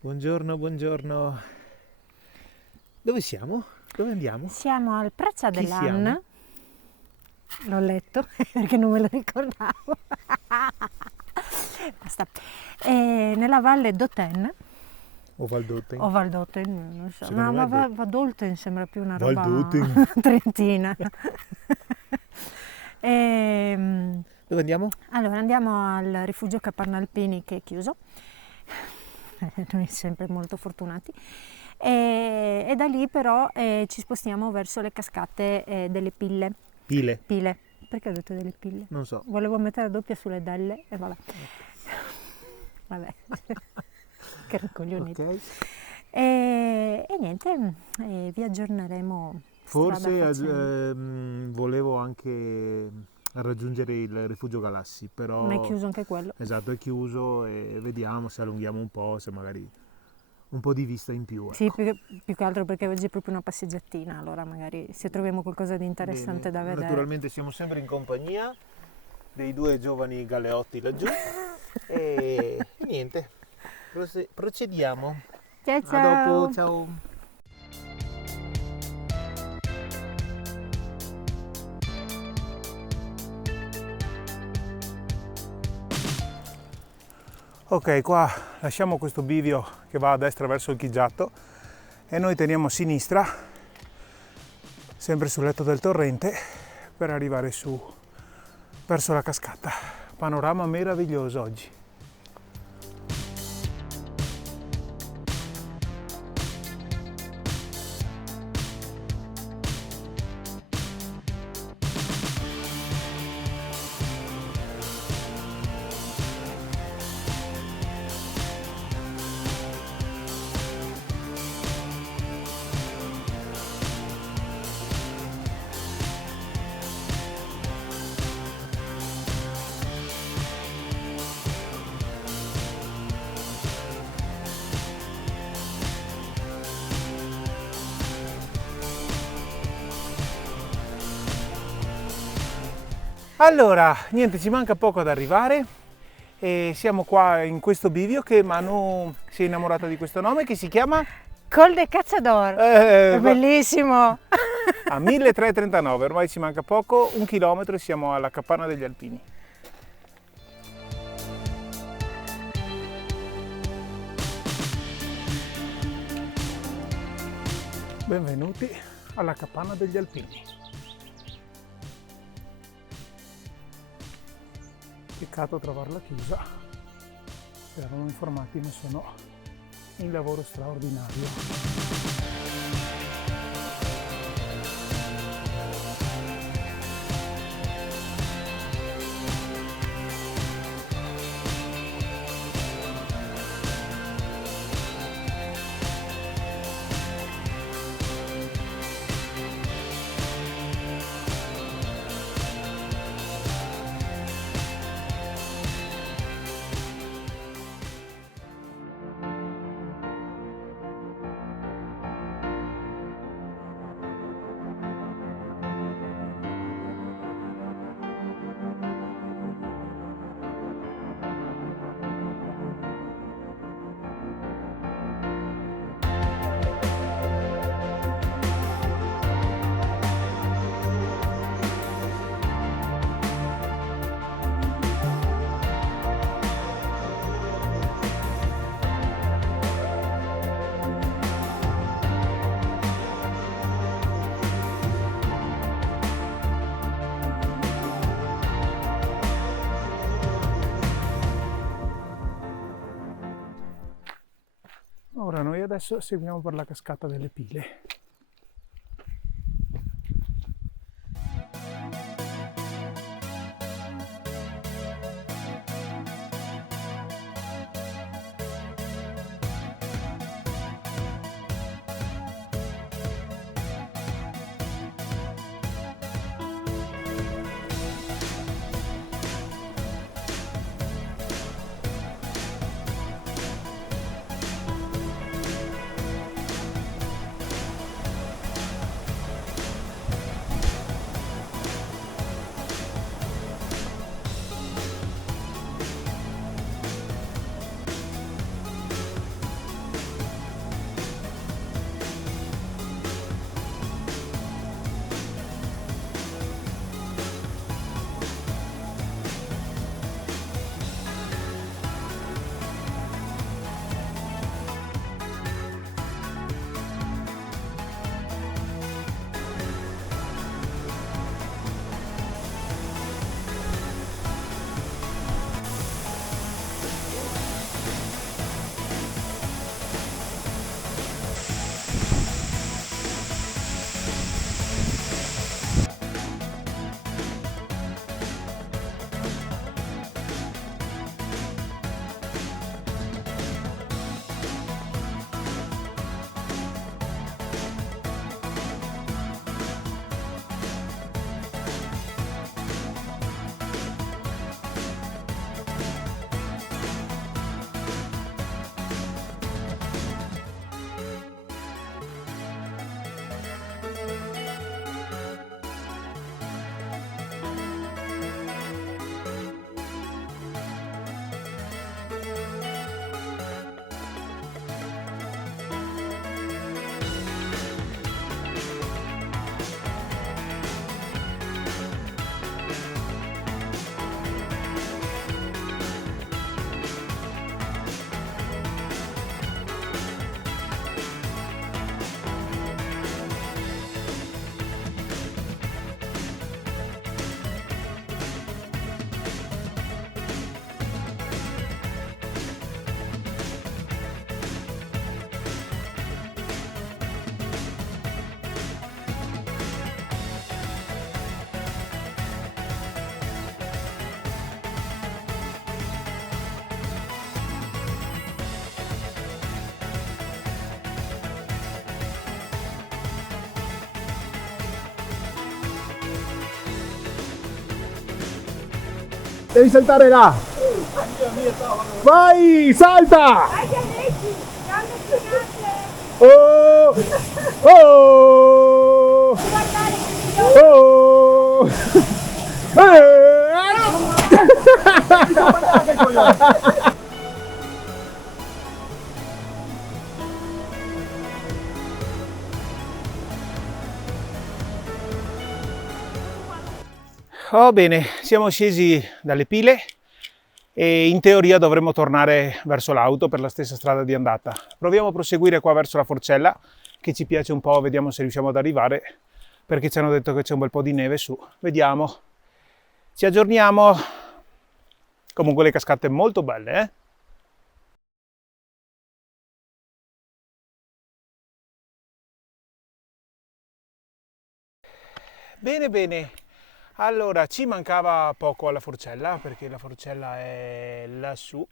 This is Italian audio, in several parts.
Buongiorno, buongiorno. Dove siamo? Dove andiamo? Siamo al Prazza Chi dell'Anna. L'ho letto perché non me lo ricordavo. Basta. Nella valle d'Oten. O Valdoten? O Valdoten, non so. Secondo No, me ma è Vadolten sembra più una roba Valdoten. trentina. Dove andiamo? Allora, andiamo al rifugio Capanalpini che è chiuso. Noi sempre molto fortunati. E da lì però ci spostiamo verso le cascate delle Pille. Pile. Perché ho detto delle Pille? Non so. Volevo mettere la doppia sulle delle e vabbè. Vabbè. Che rincoglionito. Ok. E niente, vi aggiorneremo. Forse volevo anche raggiungere il rifugio Galassi, però... Ma è chiuso anche quello. Esatto, è chiuso e vediamo se allunghiamo un po', se magari un po' di vista in più. Ecco. Sì, più che altro perché oggi è proprio una passeggiatina, allora magari se troviamo qualcosa di interessante da vedere. Naturalmente siamo sempre in compagnia dei due giovani galeotti laggiù e niente, procediamo. Ciao A dopo, ciao. Ok, qua lasciamo questo bivio che va a destra verso il Chigiato e noi teniamo a sinistra, sempre sul letto del torrente, per arrivare su verso la cascata. Panorama meraviglioso oggi. Allora, niente, ci manca poco ad arrivare e siamo qua in questo bivio che Manu si è innamorata di questo nome che si chiama Col de Cazador, è bellissimo! A 1339, ormai ci manca poco, 1 chilometro e siamo alla Capanna degli Alpini. Benvenuti alla Capanna degli Alpini. Peccato trovarla chiusa, ci eravamo informati, ma sono in lavoro straordinario. Ora noi adesso seguiamo per la cascata delle Pile. Devi saltare là. Vai, salta. Oh, oh, oh. Oh, bene, siamo scesi dalle pile e in teoria dovremmo tornare verso l'auto per la stessa strada di andata. Proviamo a proseguire qua verso la Forcella, che ci piace un po', vediamo se riusciamo ad arrivare, perché ci hanno detto che c'è un bel po' di neve su. Vediamo, ci aggiorniamo. Comunque le cascate molto belle, eh? Bene, bene. Allora, ci mancava poco alla Forcella, perché la Forcella è lassù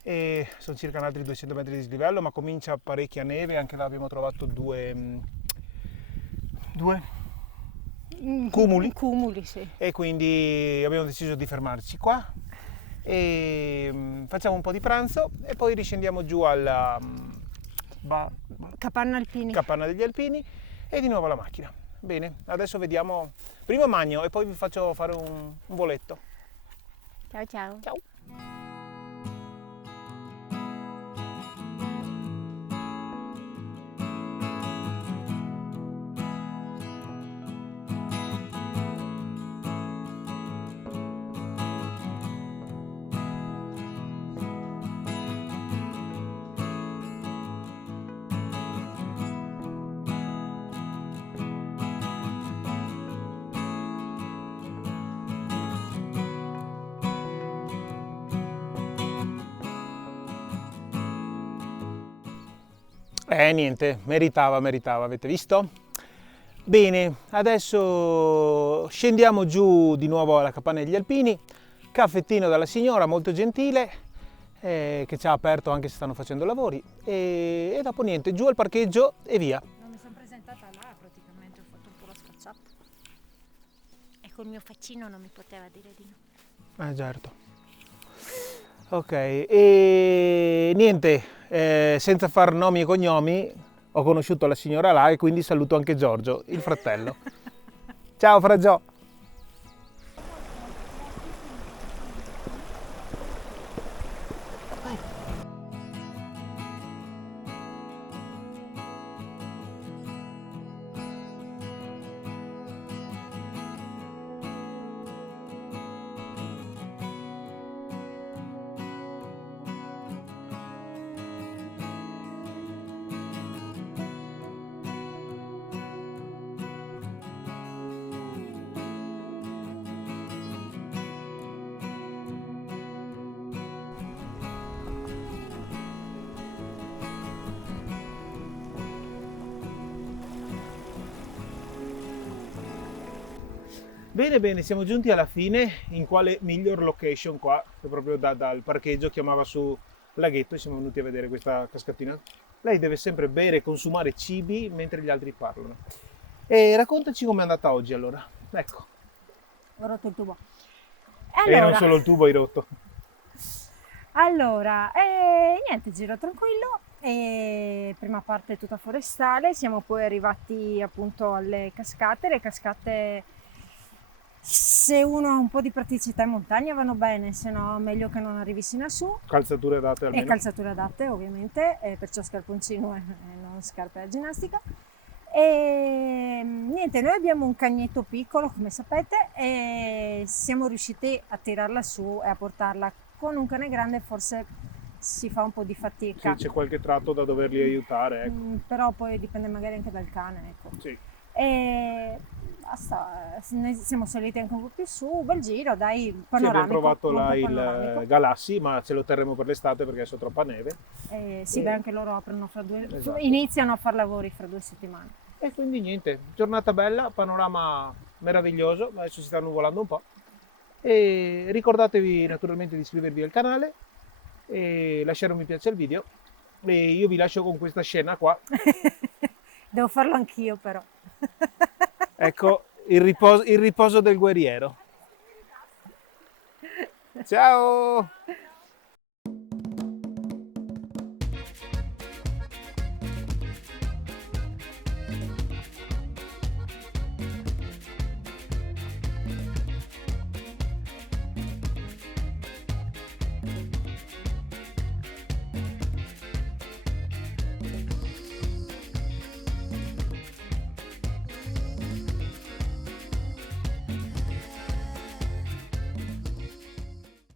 e sono circa un altri 200 metri di dislivello, ma comincia parecchia neve. Anche là abbiamo trovato due cumuli, Cumuli, sì. e quindi abbiamo deciso di fermarci qua e facciamo un po' di pranzo e poi riscendiamo giù alla Capanna Alpini. Capanna degli Alpini e di nuovo alla macchina. Bene, adesso vediamo, prima magno e poi vi faccio fare un voletto. Ciao ciao. Ciao. Niente, meritava, avete visto? Bene, adesso scendiamo giù di nuovo alla Capanna degli Alpini, caffettino dalla signora molto gentile, che ci ha aperto anche se stanno facendo lavori, e dopo niente, giù al parcheggio e via. Non mi sono presentata là, praticamente ho fatto un po' la scazzata. E col mio faccino non mi poteva dire di no. Certo. Ok, e niente, senza far nomi e cognomi, ho conosciuto la signora là e quindi saluto anche Giorgio, il fratello. Ciao Fra Gio. Bene, bene, siamo giunti alla fine. In quale miglior location qua, che proprio dal parcheggio chiamava su laghetto e siamo venuti a vedere questa cascatina. Lei deve sempre bere e consumare cibi mentre gli altri parlano. E raccontaci com'è andata oggi allora. Ecco. Ho rotto il tubo. E non solo il tubo hai rotto. Allora, niente, giro tranquillo, prima parte tutta forestale, siamo poi arrivati appunto alle cascate. Le cascate, se uno ha un po' di praticità in montagna vanno bene, se no meglio che non arrivi sino a su. Calzature adatte almeno. E calzature adatte ovviamente, perciò scarponcino e non scarpe da ginnastica. E niente, noi abbiamo un cagnetto piccolo come sapete e siamo riusciti a tirarla su e a portarla. Con un cane grande forse si fa un po' di fatica. Sì, c'è qualche tratto da doverli aiutare, ecco. Però poi dipende magari anche dal cane, ecco. Sì. E basta, noi siamo saliti anche un po' più su, bel giro, dai, panoramico. Sì, abbiamo trovato là panoramico. il Galassi, ma ce lo terremo per l'estate perché adesso è troppa neve. Sì, beh, anche loro aprono fra Esatto. iniziano a fare lavori fra 2 settimane. E quindi niente, giornata bella, panorama meraviglioso, adesso si sta nuvolando un po'. E ricordatevi naturalmente di iscrivervi al canale e lasciare un mi piace al video. E io vi lascio con questa scena qua. Devo farlo anch'io però. Ecco il riposo del guerriero. Ciao!